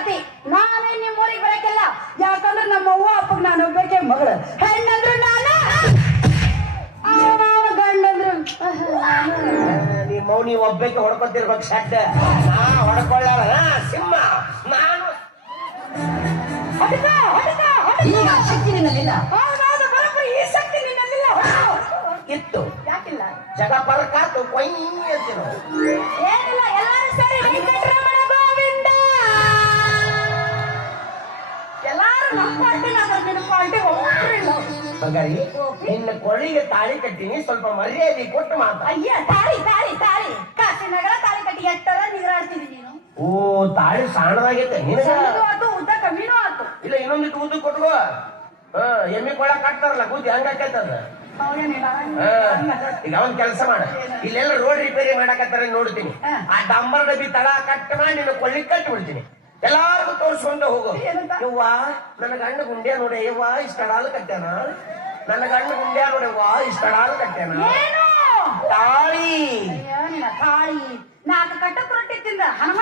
ಜಾತಿ. ನಾನೇ ನಿಮ್ಮ ಊರಿಗೆ ಬರಕಿಲ್ಲ, ಯಾಕಂದ್ರೆ ನಮ್ಮ ಅವ್ವ ಅಪ್ಪಗ್ ನಾನು ಒಬ್ಬಕ್ಕೆ ಮಗಳು. ಹೆಣ್ಣಂದ್ರು ನಾನು, ಗಂಡಂದ್ರು ನಿಮ್ಮ ಮೌನಿ ಒಬ್ಬಕ್ಕೆ ಹೊಡ್ಕೊತಿರ್ಬೇಕು ಶಡ್ಡ. ನಾ ಹೊಡ್ಕೊಳ್ಳಲ್ಲ ಸಿಂಹ ನಾನು. ಈಗ ಶಕ್ತಿ ನಿನ್ನಲ್ಲಿಲ್ಲ. ಈ ಶಕ್ತಿ ನಿನ್ನಲ್ಲಿಲ್ಲ. ಇತ್ತು ಯಾಕಿಲ್ಲ? ಜಗ ಪರಕಾತು ಕೊಯ್ ಅಂತೀವಿ. ಏನಿಲ್ಲ, ಎಲ್ಲರೂ ಸೇರಿ ವೆಂಕಟರಮಣ ಗೋವಿಂದ. ಎಲ್ಲಾರು ನಮ್ಮ ಪಾರ್ಟಿ, ನಿನ್ನ ಪಾರ್ಟಿ ಒಬ್ಬರಿಲ್ಲ. ಬಗರಿ ನಿನ್ನ ಕೊಳಿಗೆ ತಾಳಿ ಕಟ್ಟಿನಿ, ಸ್ವಲ್ಪ ಮರ್ಯಾದೆ ಕೊಟ್ಟು ಮಾತ. ಅಯ್ಯ, ತಾಳಿ ತಾಳಿ ತಾಳಿ ಕಾಸಿನಗಳ ತಾಳಿ ಕಟ್ಟಿ ಎಷ್ಟರ ನೀರಾಡ್ತೀನಿ ನೀನು. ಓ ತಾಳಿ ಸಾಣದಾಗೈತೆ ನಿನಗ. ಸಣ್ಣದು ಆತು, ಉದ್ದ ಕಮ್ಮಿನೂ ಆತು. ಇಲ್ಲ ಇನ್ನೊಂದಿಟ್ಟು ಉದ್ದು ಕೊಟ್ಕೋ. ಎಮ್ಮಿ ಕೊಳ ಕಟ್ತಾರಲ್ಲ ಕೂತಿ ಹಂಗ ಹಾಕೈತದ. ಈಗ ಅವನ್ ಕೆಲಸ ಮಾಡ, ಇಲ್ಲೆಲ್ಲ ರೋಡ್ ರಿಪೇರಿ ಮಾಡಕತ್ತಾರ ನೋಡ್ತೀನಿ. ಆ ಡಂಬರ್ ಡಬ್ಬಿ ತಳ ಕಟ್ ಮಾಡಿ ನಿನ್ನ ಕೊಳ್ಳಿ ಕಟ್ಟಿ ಬಿಡ್ತೀನಿ. ಎಲ್ಲಾರ್ಗು ತೋರ್ಸ್ಕೊಂಡ ಹೋಗು. ಯವ್ವ ನನ್ನ ಗಂಡ ಗುಂಡ್ಯಾ ನೋಡಿ, ಯವ್ವ ಇಷ್ಟ ಹಾಲು ಕಟ್ಟ್ಯಾನ. ನನ್ನ ಗಂಡ ಗುಂಡ್ಯಾ ನೋಡಿ, ಯವ್ವ ಇಷ್ಟ ಹಾಲು ಕಟ್ಟ್ಯಾನ. ತಾಳಿ ತಾಳಿ 4 ಕಟ್ಟಕ್ ರೊಟ್ಟಿ ತಿಂದ ಹನುಮ